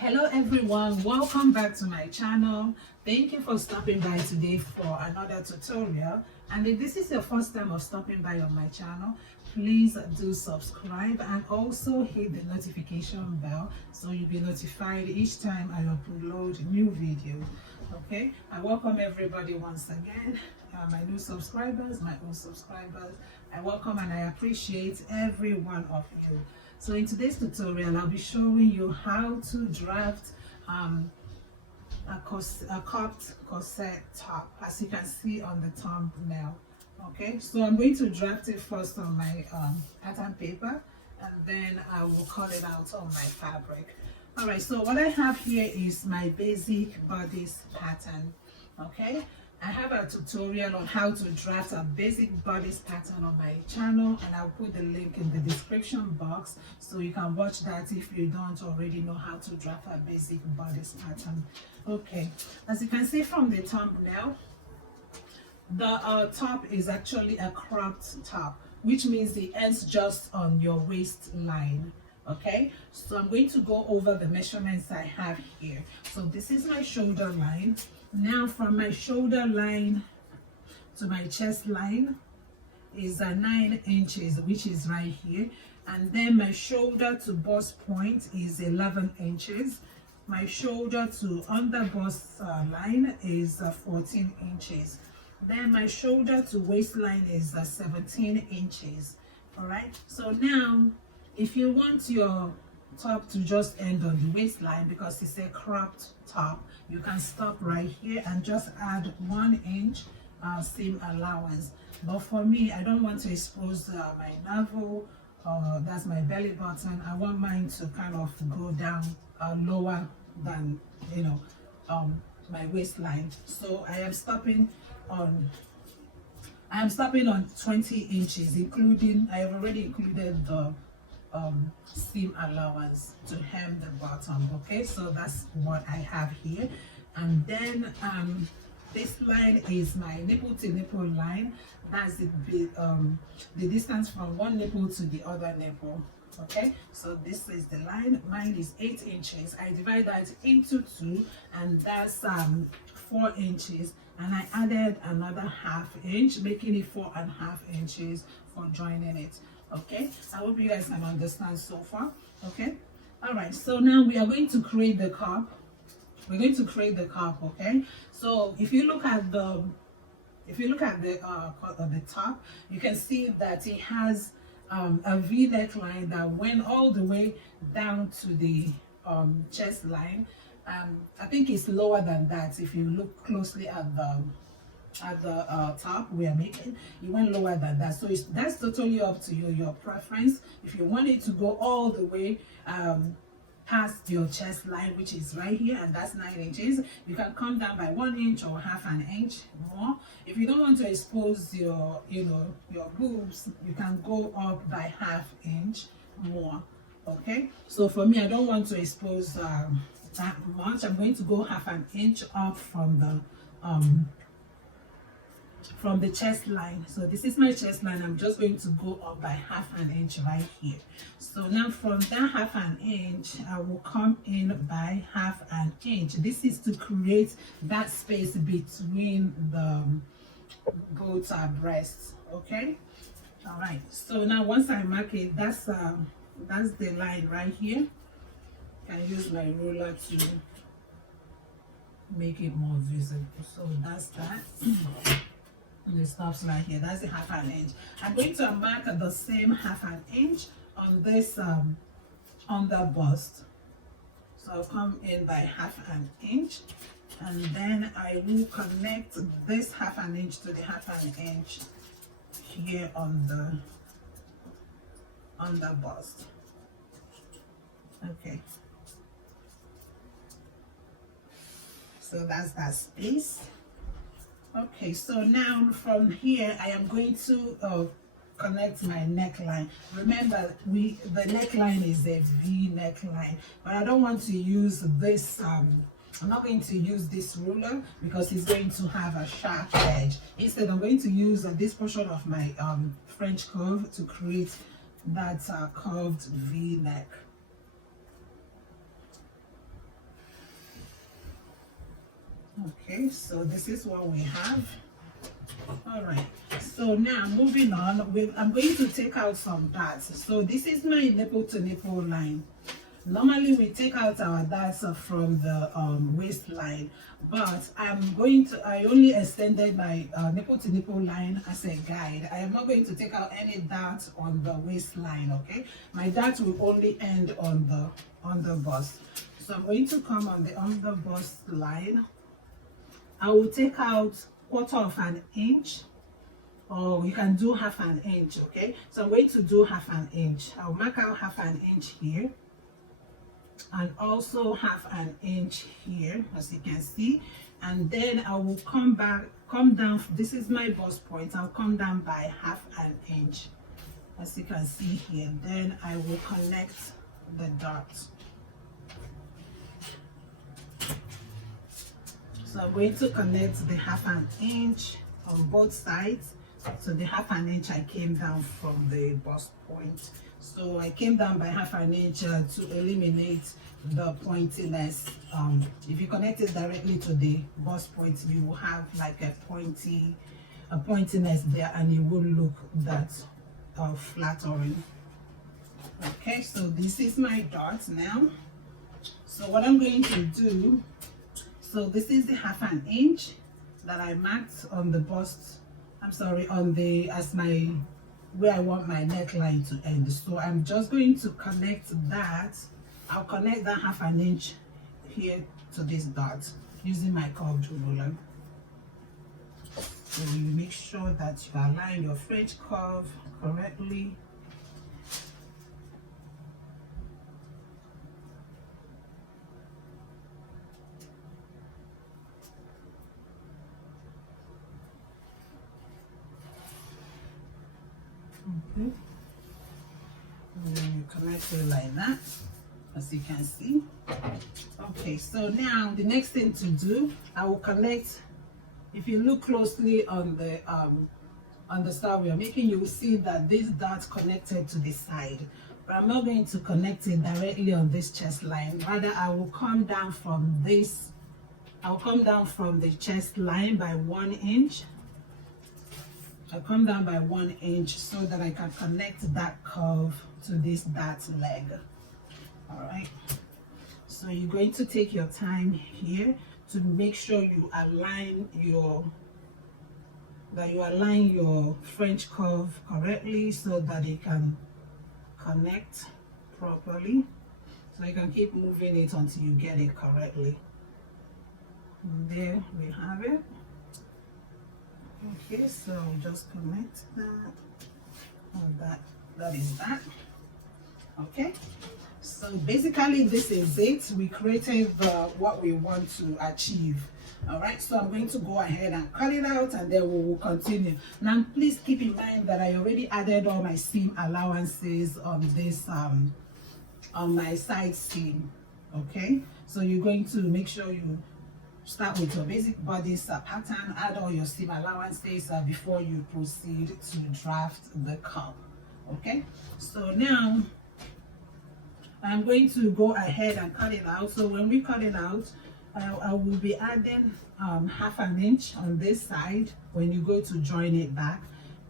Hello everyone, welcome back to my channel. Thank you for stopping by today for another tutorial. And if this is your first time of stopping by on my channel, please do subscribe and also hit the notification bell so you'll be notified each time I upload new videos. Okay, I welcome everybody once again, my new subscribers, my old subscribers. I welcome and I appreciate every one of you. So in today's tutorial, I'll be showing you how to draft a cupped corset top, as you can see on the thumbnail. Okay, so I'm going to draft it first on my pattern paper, and then I will cut it out on my fabric. All right, so what I have here is my basic bodice pattern. Okay, I have a tutorial on how to draft a basic bodice pattern on my channel, and I'll put the link in the description box so you can watch that if you don't already know how to draft a basic bodice pattern. Okay, as you can see from the thumbnail, the top is actually a cropped top, which means the ends just on your waistline. Okay, so I'm going to go over the measurements I have here. So this is my shoulder line. Now from my shoulder line to my chest line is 9 inches, which is right here, and then my shoulder to bust point is 11 inches. My shoulder to under bust line is 14 inches. Then my shoulder to waistline is 17 inches. All right, so now if you want your top to just end on the waistline, because it's a cropped top, you can stop right here and just add 1 inch seam allowance. But for me, I don't want to expose my navel, that's my belly button. I want mine to kind of go down lower than my waistline. So I am stopping on 20 inches, including, I have already included the seam allowance to hem the bottom. Okay, so that's what I have here. And then this line is my nipple to nipple line. That's the distance from one nipple to the other nipple. Okay, so this is the line. Mine is 8 inches. I divide that into 2, and that's 4 inches, and I added another ½ inch, making it 4.5 inches for joining it. Okay, I hope you guys can understand so far. Okay, all right, so now we are going to create the cup. We're going to create the cup. Okay, so if you look at the top, you can see that it has a V neckline that went all the way down to the chest line. I think it's lower than that if you look closely at the top we are making. You went lower than that, so that's totally up to you, your preference. If you want it to go all the way past your chest line, which is right here, and that's 9 inches, you can come down by 1 inch or ½ inch more. If you don't want to expose your your boobs, you can go up by ½ inch more. Okay, so for me, I don't want to expose that much. I'm going to go ½ inch up from the chest line. So this is my chest line. I'm just going to go up by ½ inch right here. So now from that ½ inch, I will come in by ½ inch. This is to create that space between the both breasts. Okay, all right, so now once I mark it, that's the line right here. I can use my ruler to make it more visible. So that's that. The stops right here, that's the ½ inch. I'm going to mark the same ½ inch on this on the bust. So I'll come in by ½ inch, and then I will connect this ½ inch to the ½ inch here on the bust. Okay, so that's that space. Okay, so now from here I am going to connect my neckline. Remember, the neckline is a V neckline, but I don't want to use this I'm not going to use this ruler because it's going to have a sharp edge. Instead, I'm going to use this portion of my French curve to create that curved V neck. Okay, so this is what we have. All right, so now moving on, I'm going to take out some darts. So this is my nipple to nipple line. Normally we take out our darts from the waistline, but I only extended my nipple to nipple line as a guide. I am not going to take out any darts on the waistline. Okay, my darts will only end on the bust. So I'm going to come on the bust line. I will take out 1/4 inch, or you can do 1/2 inch. Okay, so I'm going to do 1/2 inch. I'll mark out 1/2 inch here, and also 1/2 inch here, as you can see. And then I will come down. This is my bust point. I'll come down by 1/2 inch, as you can see here. Then I will connect the dot. So I'm going to connect the 1/2 inch on both sides. So the 1/2 inch I came down from the bust point. So I came down by 1/2 inch to eliminate the pointiness. If you connect it directly to the bust point, you will have like a pointiness there, and it will look that flattering. Okay, so this is my dot now. So what I'm going to do, so this is the 1/2 inch that I marked on the bust. I'm sorry, on the where I want my neckline to end. So I'm just going to connect that. I'll connect that 1/2 inch here to this dot using my curved ruler. So you make sure that you align your French curve correctly. Okay. And then you connect it like that, as you can see. Okay, so now the next thing to do, I will connect. If you look closely on the style we are making, you will see that this dot connected to the side, but I'm not going to connect it directly on this chest line. Rather, I will come down from this. I'll come down from the chest line by 1 inch. I'll come down by 1 inch so that I can connect that curve to this dart leg. All right, so you're going to take your time here to make sure you align your French curve correctly, so that it can connect properly. So you can keep moving it until you get it correctly. And there we have it. Okay, so just connect that, and that is that. Okay, so basically this is it. We created what we want to achieve. All right, so I'm going to go ahead and cut it out, and then we will continue. Now please keep in mind that I already added all my seam allowances on this on my side seam. Okay, so you're going to make sure you start with your basic bodice pattern, add all your seam allowances before you proceed to draft the cup. Okay, so now I'm going to go ahead and cut it out. So when we cut it out, I will be adding 1/2 inch on this side. When you go to join it back,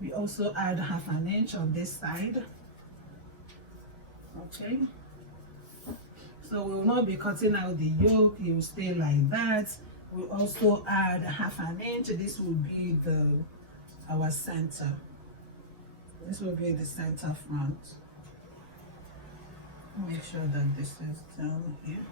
we also add 1/2 inch on this side. Okay, so we will not be cutting out the yoke, it will stay like that. We'll also add 1/2 inch. This will be our center. This will be the center front. Make sure that this is down here.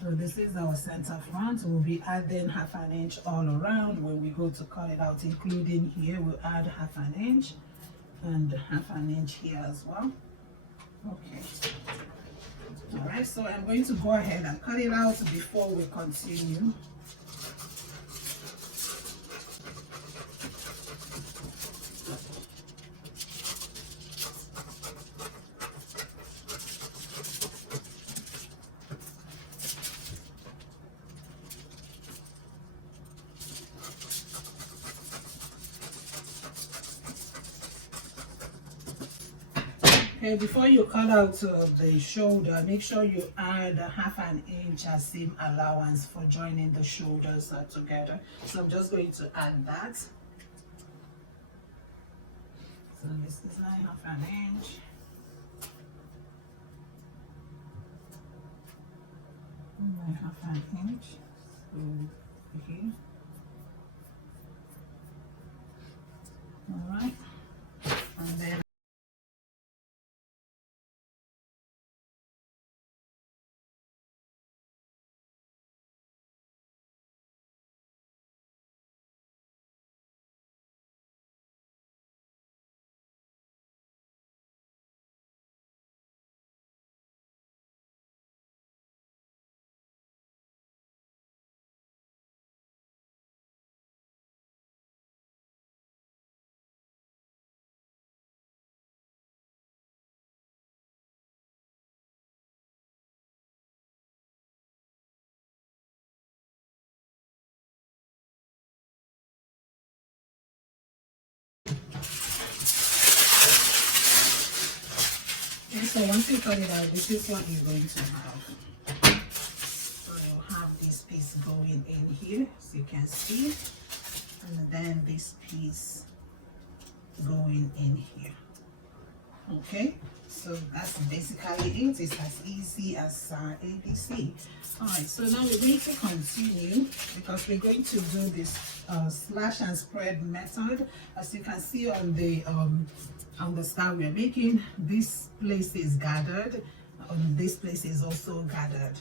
So this is our center front. We'll be adding 1/2 inch all around. When we go to cut it out, including here, we'll add 1/2 inch and 1/2 inch here as well. Okay. All right, so I'm going to go ahead and cut it out before we continue. Okay, before you cut out the shoulder, make sure you add a half an inch as seam allowance for joining the shoulders together. So I'm just going to add that. So this is like half an inch. Half an inch. So here. All right, and then so once you cut it out, this is what you're going to have. So you have this piece going in here, as you can see, and then this piece going in here. Okay, so that's basically it. It's as easy as ABC. All right, so now we're going to continue because we're going to do this slash and spread method. As you can see on the style we're making, this place is gathered, this place is also gathered.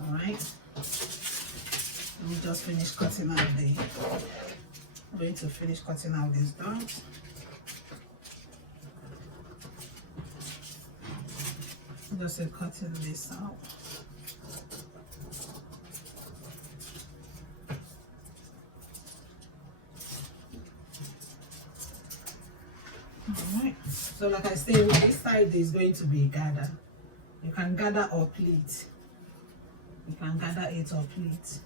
All right, let me just finish cutting out I'm going to finish cutting out these dots. Just cutting this out. All right, so like I said, this side is going to be gather. You can gather or pleat. You can gather it or pleat.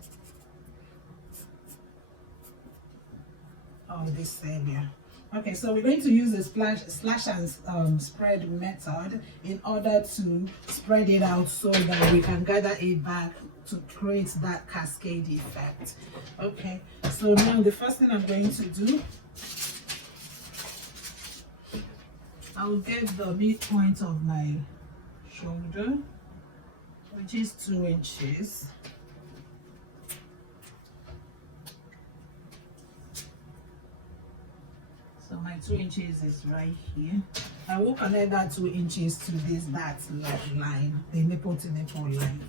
Oh, this area. Okay, so we're going to use the slash and spread method in order to spread it out so that we can gather it back to create that cascade effect. Okay, so now the first thing I'm going to do, I'll get the midpoint of my shoulder, which is 2 inches. So my 2 inches is right here. I will connect that 2 inches to that line, the nipple to nipple line.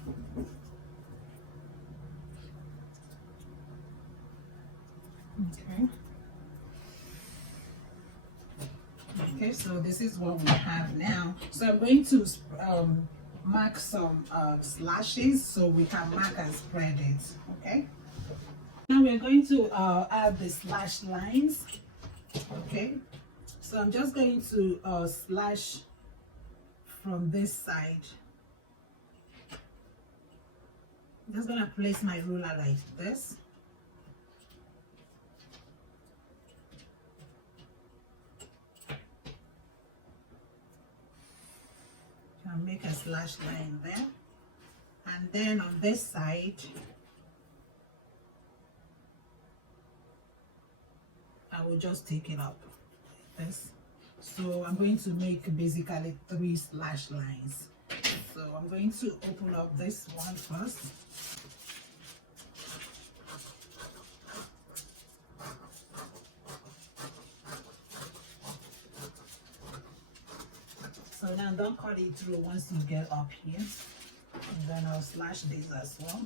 Okay. Okay, so this is what we have now. So I'm going to mark some slashes so we can mark and spread it. Okay. Now we're going to add the slash lines. Okay, so I'm just going to slash from this side. I'm just going to place my ruler like this. And make a slash line there. And then on this side, I will just take it up like this. So I'm going to make basically 3 slash lines. So I'm going to open up this one first. So now don't cut it through once you get up here. And then I'll slash this as well.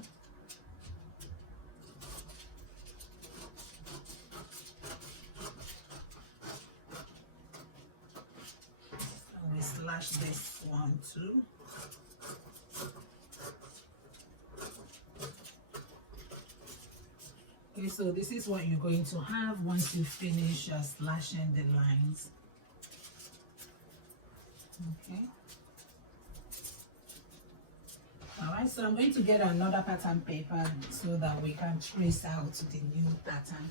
Slash this one too. Okay, so this is what you're going to have once you finish slashing the lines. Okay. All right, so I'm going to get another pattern paper so that we can trace out the new pattern.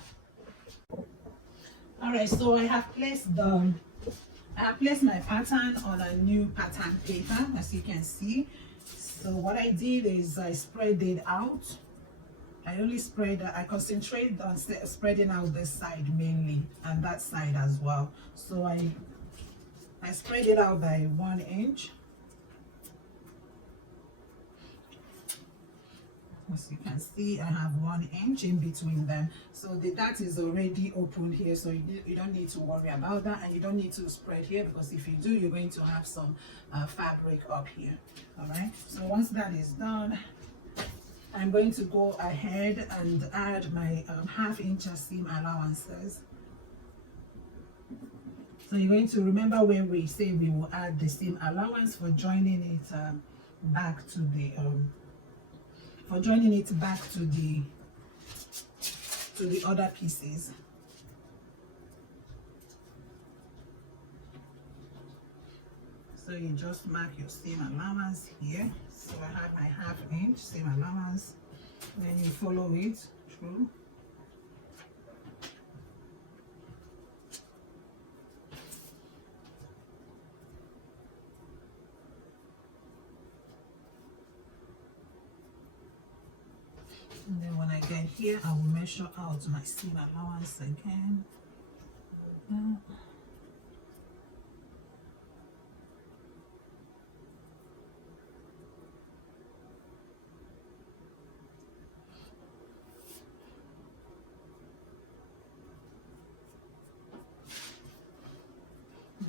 All right, so I have placed the I placed my pattern on a new pattern paper, as you can see. So what I did is I spread it out. I concentrate on spreading out this side mainly and that side as well. So I spread it out by 1 inch. As you can see, I have 1 inch in between them. So that is already open here, so you don't need to worry about that, and you don't need to spread here, because if you do, you're going to have some fabric up here. All right, so once that is done, I'm going to go ahead and add my 1/2 inch seam allowances. So you're going to remember when we say we will add the seam allowance for joining it back to the other pieces. So you just mark your seam allowance here. So I have my 1/2 inch seam allowance, then you follow it through. And then when I get here, I will measure out my seam allowance again.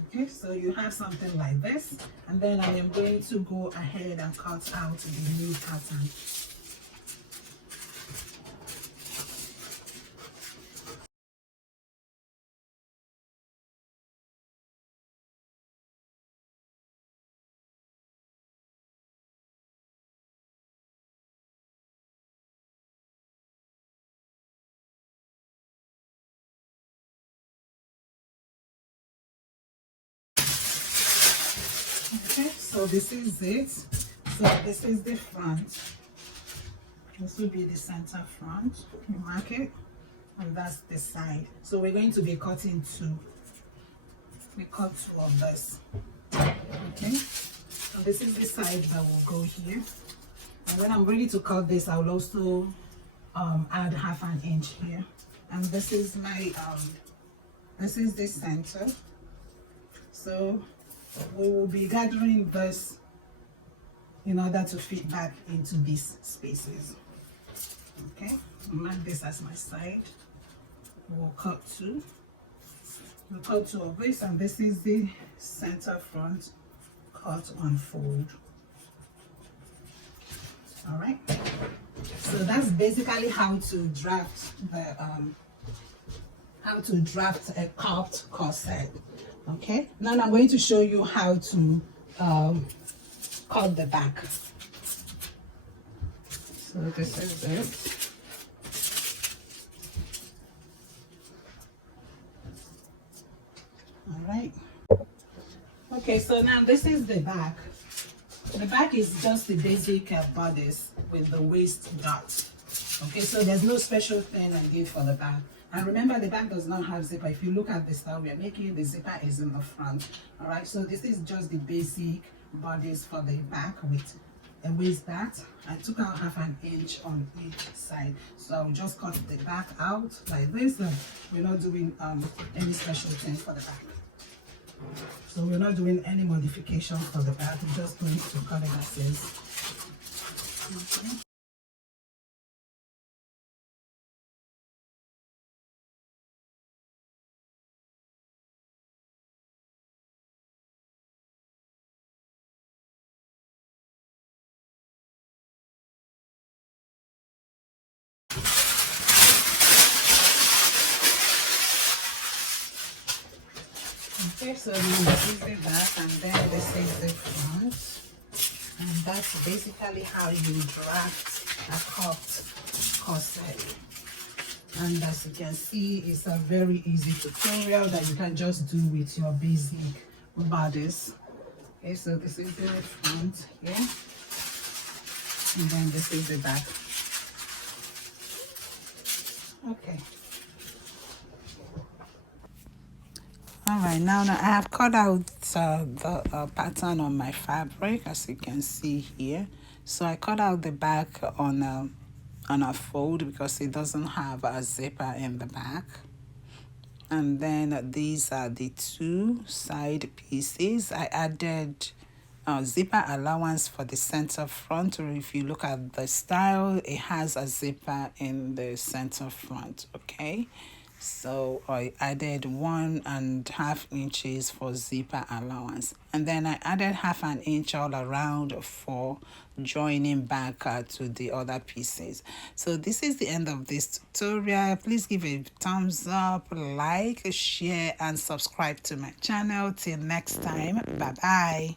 Okay, so you have something like this, and then I am going to go ahead and cut out the new pattern. Okay, so this is it. So this is the front. This will be the center front. You mark it, and that's the side. So we're going to be cutting two. We cut two of this. Okay, so this is the side that will go here. And when I'm ready to cut this, I will also add 1/2 inch here. And this is my this is the center. So we will be gathering this in order to fit back into these spaces. Okay, mark this as my side. We'll cut two. We'll cut two of this, and this is the center front cut on fold. All right, so that's basically how to draft a cupped corset. Okay, now I'm going to show you how to cut the back. So this is it. All right. Okay, so now this is the back. The back is just the basic bodice with the waist dot. Okay, so there's no special thing I did for the back. And remember, the back does not have zipper. If you look at the style we are making, the zipper is in the front. All right, so this is just the basic bodice for the back with a waist dot. I took out 1/2 inch on each side, so I'll just cut the back out like this. And we're not doing any special thing for the back. So we're not doing any modification for the back. We're just going to cut it as is. Okay. Okay, so now this is the back, and then this is the front, and that's basically how you draft a cupped corset. And as you can see, it's a very easy tutorial that you can just do with your basic bodice. Okay, so this is the front here, and then this is the back. Okay. All right, now I have cut out the pattern on my fabric, as you can see here. So I cut out the back on a fold because it doesn't have a zipper in the back. And then these are the two side pieces. I added zipper allowance for the center front, or if you look at the style, it has a zipper in the center front. Okay, so I added 1.5 inches for zipper allowance, and then I added 1/2 inch all around for joining back to the other pieces. So this is the end of this tutorial. Please give a thumbs up, like, share, and subscribe to my channel. Till next time, bye bye.